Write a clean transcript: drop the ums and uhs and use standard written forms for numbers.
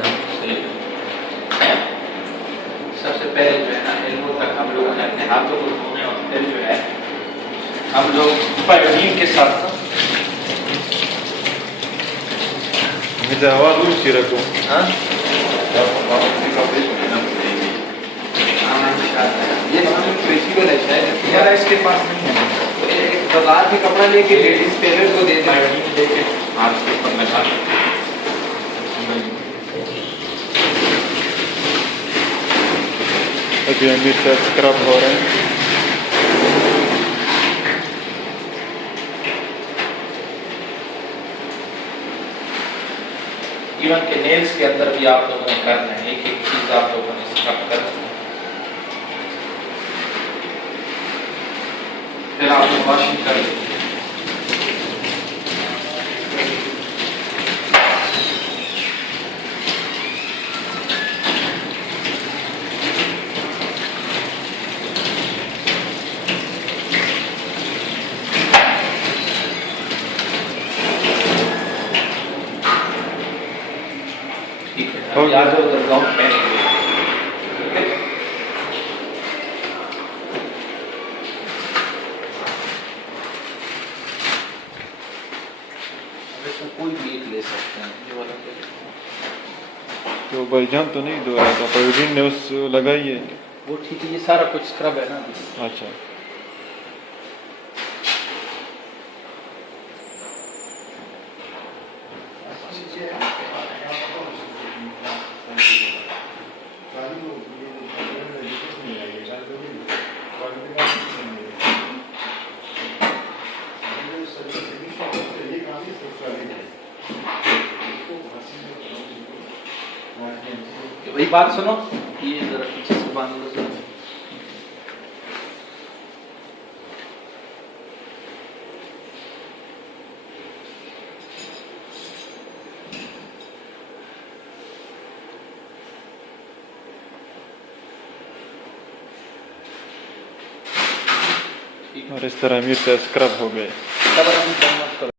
सही है। सबसे पहले जो है ना एल्बो तक हम लोगों ने अपने हाथों को धोने और फिर जो है हम लोग पायोडीन के साथ हवा दूर सी रखो। हाँ ये फ्लेक्सिबल है शायद यार इसके पास नहीं है। तो एक बाजार से कपड़ा लेके लेडीज टेलर को दे दे पायोडीन लेके हाथ के ऊपर लगा अभी अमित स्क्रब हो रहे हैं। इवन के नेल्स के अंदर भी आप लोगों ने करना है, एक एक चीज आप लोगों ने स्क्रब करना है। फिर आप लोग वॉशिंग कर लीजिए। याद हो उधर गाउन पहनेंगे। कोई भी एक ले सकते हैं ये वाला। तो भाईजान तो नहीं धो रहा था, पायोडीन ने उस लगाई है। वो ठीक है, ये सारा कुछ स्क्रब है ना। अच्छा वही बात सुनो, ये जरा पीछे से बांध लो सर। और इस तरह अमीर से स्क्रब हो गए।